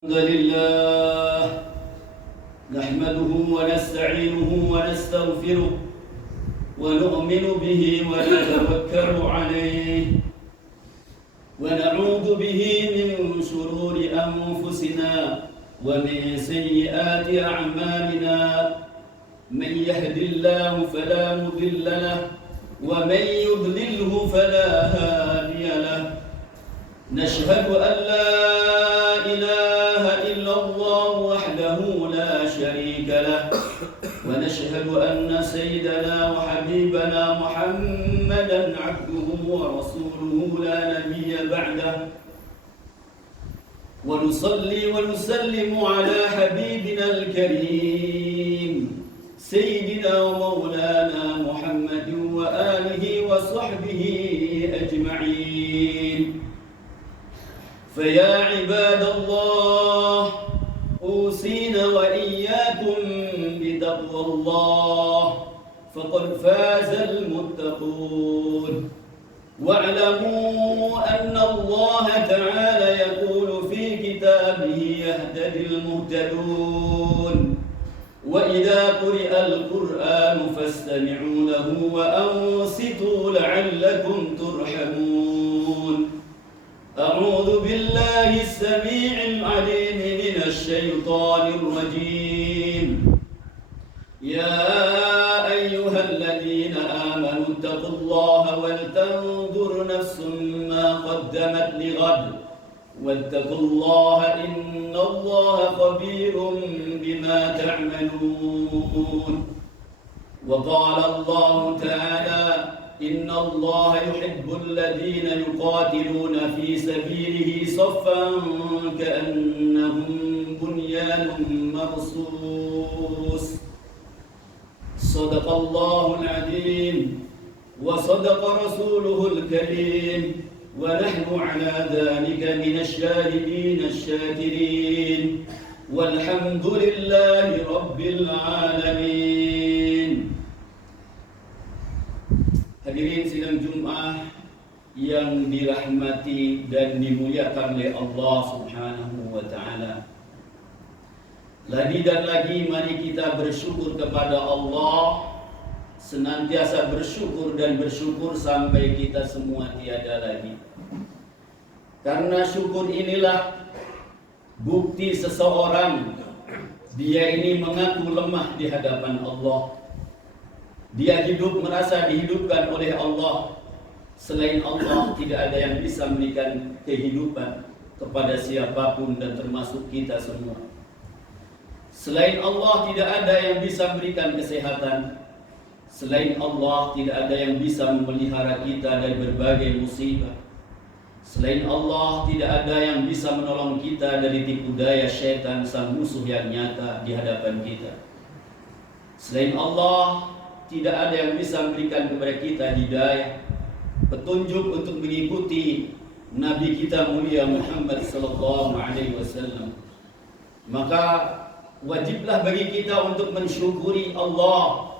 الحمد لله نحمده ونستعينه ونستغفره ونؤمن به ونتوكل عليه ونعوذ به من شرور أنفسنا ومن سيئات أعمالنا من يهد الله فلا مضل له ومن يضلله فلا هادي له نشهد أن لا إله إلا الله وحده لا شريك له ونشهد أن سيدنا وحبيبنا محمدا عبده ورسوله لا نبي بعده ونصلي ونسلم على حبيبنا الكريم سيدنا ومولانا محمد وآله وصحبه أجمعين. فيا عباد الله أوصينا وإياكم بتقوى الله فقد فاز المتقون. واعلموا أن الله تعالى يقول في كتابه يهتدي المهتدون وإذا قرئ القرآن فاستمعوا له وأنصتوا لعلكم ترحمون. أعوذ بالله السميع العليم من الشيطان الرجيم. يا أيها الذين آمنوا اتقوا الله ولتنظر نفس ما قدمت لغد واتقوا الله إن الله خبير بما تعملون. وقال الله تعالى إن الله يحب الذين يقاتلون في سبيله صفا كأنهم بنيان مرصوص. صدق الله العظيم وصدق رسوله الكريم ونحن على ذلك من الشاهدين الشاكرين والحمد لله رب العالمين. Hadirin sidang Jum'ah yang dirahmati dan dimuliakan oleh Allah Subhanahu wa Ta'ala. Lagi dan lagi mari kita bersyukur kepada Allah, senantiasa bersyukur dan bersyukur sampai kita semua tiada lagi. Karena syukur inilah bukti seseorang dia ini mengaku lemah di hadapan Allah. Dia hidup merasa dihidupkan oleh Allah. Selain Allah tidak ada yang bisa memberikan kehidupan kepada siapapun dan termasuk kita semua. Selain Allah tidak ada yang bisa memberikan kesehatan. Selain Allah tidak ada yang bisa memelihara kita dari berbagai musibah. Selain Allah tidak ada yang bisa menolong kita dari tipu daya syaitan sang musuh yang nyata di hadapan kita. Selain Allah tidak ada yang bisa memberikan kepada kita hidayah, petunjuk untuk mengikuti Nabi kita mulia Muhammad sallallahu alaihi wasallam. Maka wajiblah bagi kita untuk mensyukuri Allah,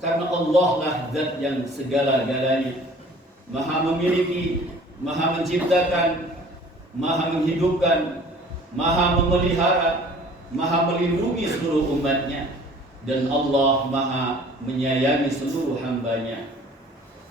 karena Allah lah zat yang segala-galanya, Maha memiliki, Maha menciptakan, Maha menghidupkan, Maha memelihara, Maha melindungi seluruh umatnya. Dan Allah Maha menyayangi seluruh hambanya.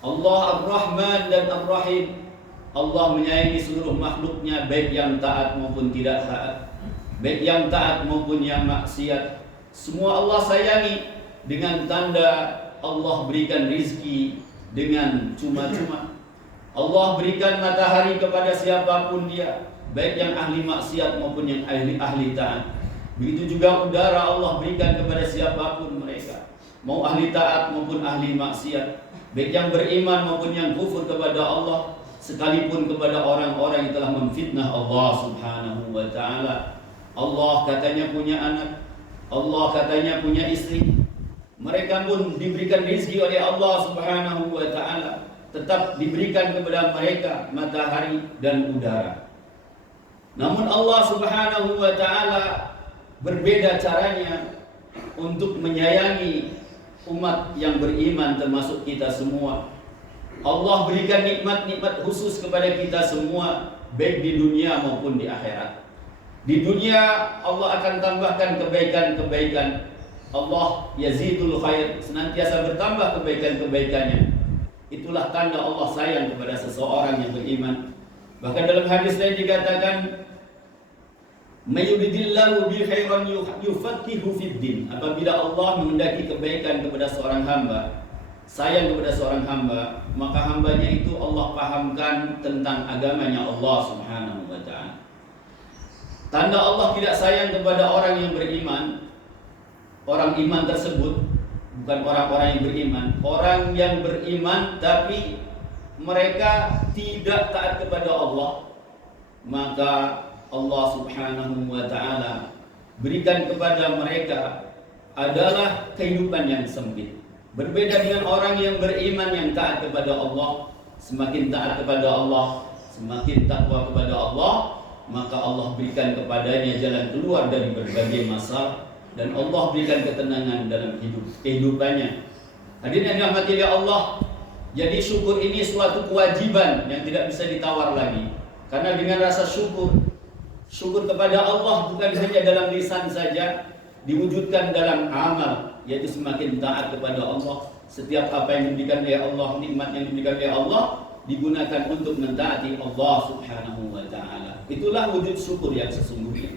Allah Ar-Rahman dan Ar-Rahim. Allah menyayangi seluruh makhluknya, baik yang taat maupun tidak taat, baik yang taat maupun yang maksiat. Semua Allah sayangi. Dengan tanda Allah berikan rizki dengan cuma-cuma. Allah berikan matahari kepada siapapun dia, baik yang ahli maksiat maupun yang ahli taat. Begitu juga udara Allah berikan kepada siapapun mereka, mau ahli taat maupun ahli maksiat, baik yang beriman maupun yang kufur kepada Allah, sekalipun kepada orang-orang yang telah memfitnah Allah Subhanahu wa Ta'ala. Allah katanya punya anak, Allah katanya punya istri. Mereka pun diberikan rezeki oleh Allah Subhanahu wa Ta'ala, tetap diberikan kepada mereka matahari dan udara. Namun Allah Subhanahu wa Ta'ala berbeda caranya untuk menyayangi umat yang beriman termasuk kita semua. Allah berikan nikmat-nikmat khusus kepada kita semua, baik di dunia maupun di akhirat. Di dunia Allah akan tambahkan kebaikan-kebaikan. Allah yazidul khair, senantiasa bertambah kebaikan-kebaikannya. Itulah tanda Allah sayang kepada seseorang yang beriman. Bahkan dalam hadis lain dikatakan, "Mayuridillahu bi khairan yufaqihu fid din." Apabila Allah menghendaki kebaikan kepada seorang hamba, sayang kepada seorang hamba, maka hambanya itu Allah pahamkan tentang agamanya Allah Subhanahu wa ta'ala. Tanda Allah tidak sayang kepada orang yang beriman, orang iman tersebut bukan orang-orang yang beriman, orang yang beriman tapi mereka tidak taat kepada Allah, maka Allah Subhanahu wa ta'ala berikan kepada mereka adalah kehidupan yang sempit. Berbeda dengan orang yang beriman yang taat kepada Allah, semakin taat kepada Allah, semakin takwa kepada Allah, maka Allah berikan kepadanya jalan keluar dari berbagai masalah dan Allah berikan ketenangan dalam kehidupannya. Hadirin yang dirahmati oleh Allah, jadi syukur ini suatu kewajiban yang tidak bisa ditawar lagi. Karena dengan rasa syukur kepada Allah bukan hanya dalam lisan saja, diwujudkan dalam amal, yaitu semakin taat kepada Allah. Setiap apa yang diberikan oleh Allah, nikmat yang diberikan oleh Allah, digunakan untuk mentaati Allah Subhanahu wa ta'ala. Itulah wujud syukur yang sesungguhnya.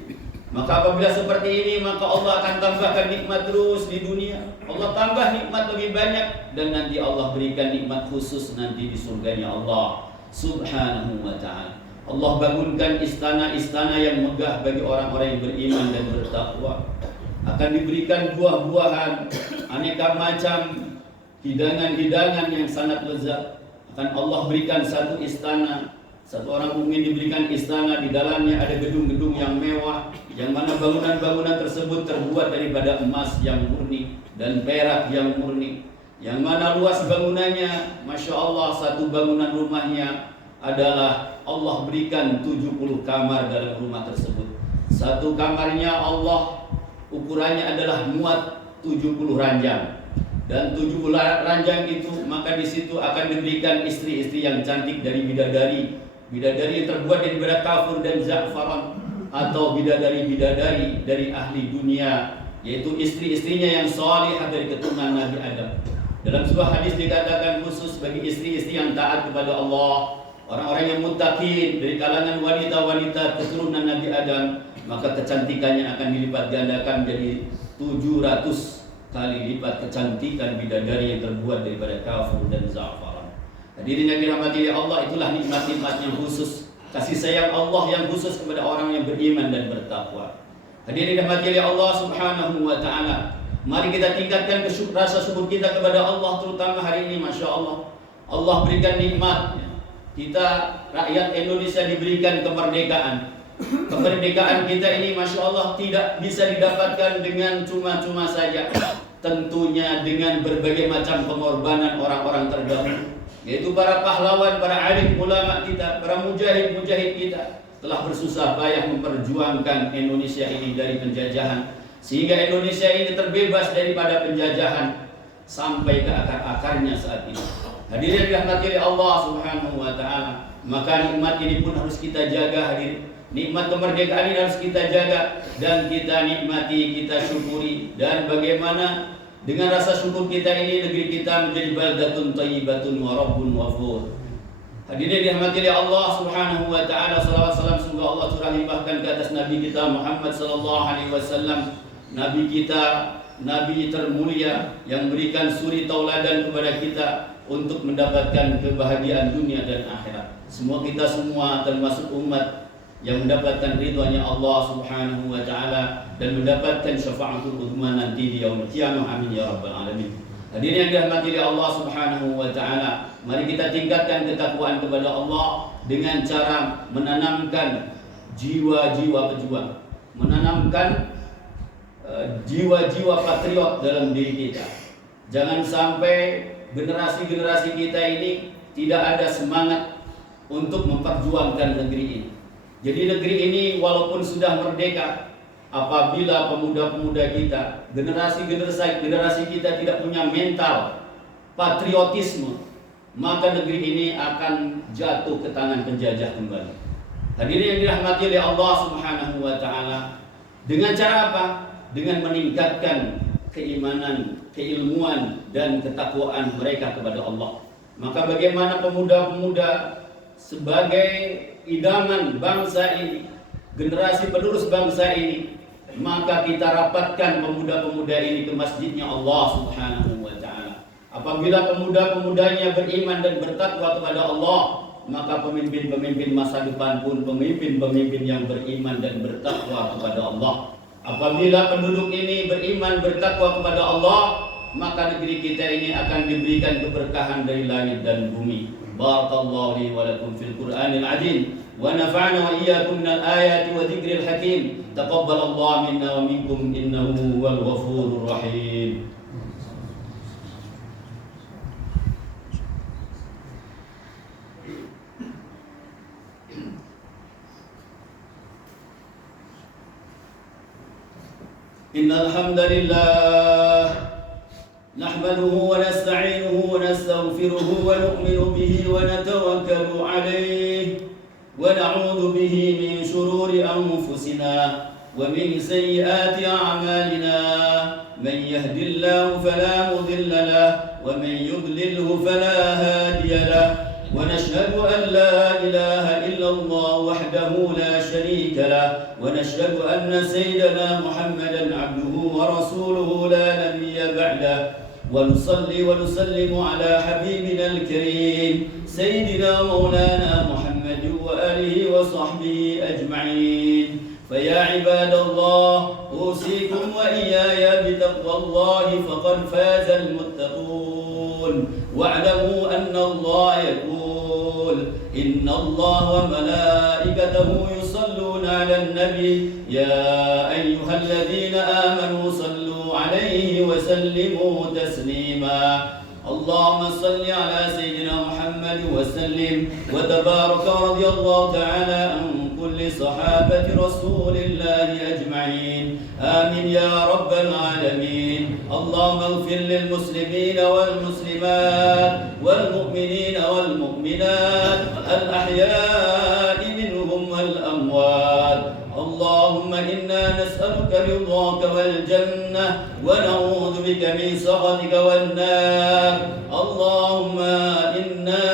Maka apabila seperti ini, maka Allah akan tambahkan nikmat terus di dunia. Allah tambah nikmat lebih banyak, dan nanti Allah berikan nikmat khusus nanti di surganya Allah Subhanahu wa ta'ala. Allah bangunkan istana-istana yang megah bagi orang-orang yang beriman dan bertakwa. Akan diberikan buah-buahan, aneka macam hidangan-hidangan yang sangat lezat. Akan Allah berikan satu istana, satu orang mukmin diberikan istana, di dalamnya ada gedung-gedung yang mewah, yang mana bangunan-bangunan tersebut terbuat daripada emas yang murni dan perak yang murni, yang mana luas bangunannya, Masya Allah, satu bangunan rumahnya adalah Allah berikan 70 kamar dalam rumah tersebut. Satu kamarnya Allah ukurannya adalah muat 70 ranjang. Dan 70 ranjang itu, maka di situ akan diberikan istri-istri yang cantik dari bidadari yang terbuat daripada kafur dan za'faran, atau bidadari-bidadari dari ahli dunia, yaitu istri-istrinya yang salihah dari keturunan Nabi Adam. Dalam sebuah hadis dikatakan khusus bagi istri-istri yang taat kepada Allah, orang-orang yang muttaqin dari kalangan wanita-wanita keturunan Nabi Adam, maka kecantikannya akan dilipat gandakan jadi 700 kali lipat kecantikan bidadari yang terbuat daripada kafur dan za'faran. Hadirin yang dirahmati Allah, itulah nikmat-nikmat yang khusus, kasih sayang Allah yang khusus kepada orang yang beriman dan bertakwa. Hadirin yang dirahmati Allah Subhanahu wa ta'ala, mari kita tingkatkan rasa syukur kita kepada Allah, terutama hari ini. Masya Allah, Allah berikan nikmat. Kita rakyat Indonesia diberikan kemerdekaan. Kemerdekaan kita ini Masya Allah tidak bisa didapatkan dengan cuma-cuma saja. Tentunya dengan berbagai macam pengorbanan orang-orang terdahulu, yaitu para pahlawan, para alim ulama kita, para mujahid-mujahid kita telah bersusah payah memperjuangkan Indonesia ini dari penjajahan, sehingga Indonesia ini terbebas daripada penjajahan sampai ke akar-akarnya saat ini. Hadirin dirahmati oleh Allah Subhanahu wa ta'ala, maka nikmat ini pun harus kita jaga. Hadirin, nikmat kemerdekaan ini harus kita jaga dan kita nikmati, kita syukuri. Dan bagaimana dengan rasa syukur kita ini negeri kita menjadi baldatun thayyibatun wa rabbun ghafur. Hadirin dirahmati oleh Allah Subhanahu wa ta'ala, salawat salam semoga Allah curah limpahkan ke atas Nabi kita Muhammad sallallahu alaihi wasallam, Nabi kita, Nabi termulia yang berikan suri tauladan kepada kita untuk mendapatkan kebahagiaan dunia dan akhirat. Semua kita semua termasuk umat yang mendapatkan ridhonya Allah Subhanahu wa ta'ala dan mendapatkan syafaatul uzma nanti di yaumul qiyamah. Amin ya rabbal alamin. Hadirin yang dirahmati oleh Allah Subhanahu wa ta'ala, mari kita tingkatkan ketakwaan kepada Allah dengan cara menanamkan jiwa-jiwa pejuang, menanamkan jiwa-jiwa patriot dalam diri kita. Jangan sampai generasi-generasi kita ini tidak ada semangat untuk memperjuangkan negeri ini. Jadi negeri ini walaupun sudah merdeka, apabila pemuda-pemuda kita, generasi kita tidak punya mental patriotisme, maka negeri ini akan jatuh ke tangan penjajah kembali. Hadirin yang dirahmati oleh Allah Subhanahu wa taala, dengan cara apa? Dengan meningkatkan keimanan, keilmuan dan ketakwaan mereka kepada Allah. Maka bagaimana pemuda-pemuda sebagai idaman bangsa ini, generasi penerus bangsa ini, maka kita rapatkan pemuda-pemuda ini ke masjidnya Allah Subhanahu wa taala. Apabila pemuda-pemudanya beriman dan bertakwa kepada Allah, maka pemimpin-pemimpin masa depan pun pemimpin-pemimpin yang beriman dan bertakwa kepada Allah. Apabila penduduk ini beriman bertakwa kepada Allah, maka negeri kita ini akan diberikan keberkahan dari langit dan bumi. Barakallahu li wa lakum fil Qur'anil azim wa nafa'ana wa iyyakum minal ayati wa dzikril hakim. Taqabbalallahu minna wa minkum innahu huwal ghafurur rahim. إن الحمد لله نحمده ونستعينه ونستغفره ونؤمن به ونتوكل عليه ونعوذ به من شرور أنفسنا ومن سيئات أعمالنا من يهد الله فلا مضل له ومن يضلله فلا هادي له ونشهد أن لا إله إلا الله وحده لا شريك له ونشهد أن سيدنا محمدا عبده ورسوله لا نبي بعده ونصلي ونسلم على حبيبنا الكريم سيدنا مولانا محمد وآله وصحبه أجمعين. فيا عباد الله أوصيكم وإياي بتقوى الله فقد فاز المتقون. واعلموا أن الله يقول إن الله وملائكته يصلون على النبي يا أيها الذين آمنوا صلوا عليه وسلموا تسليما. اللهم صل على سيدنا محمد وسلم وتبارك رضي الله تعالى عن كل صحابة رسول الله أجمعين. آمين يا رب العالمين. اللهم اغفر للمسلمين والمسلمات والمؤمنين والمؤمنات الأحياء منهم والأموات. اللهم إنا نسألك رضاك والجنة ونعوذ بك من سخطك والنار. اللهم إنا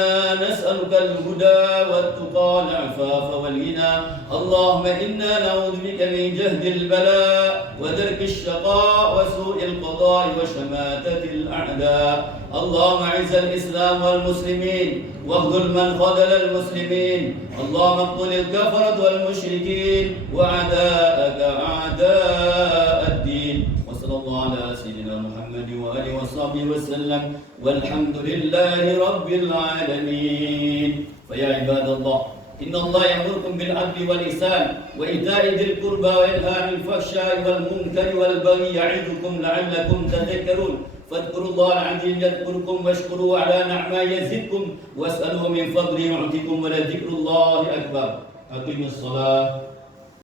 نسألك الهدى والتقى والعفاف والغنى. اللهم إنا نعوذ بك من جهد البلاء ودرك الشقاء وسوء القضاء وشماتة الأعداء. اللهم أعز الإسلام والمسلمين واخذل من خذل المسلمين. اللهم اقتل الكفرة والمشركين وأعداءك أعداء الدين. وصلى الله على سيدنا محمد وآله وصحبه وسلم والحمد لله رب العالمين. فيا عباد الله إن الله يأمركم بالعدل والإحسان وإيتاء ذي القربى وينهى عن الفحشاء والمنكر والبغي يعظكم لعلكم تذكرون. فاذكروا الله العظيم يذكركم واشكروا على نعمه يزدكم واسألوه من فضله يعطيكم ولذكر الله أكبر. أقيموا الصلاة.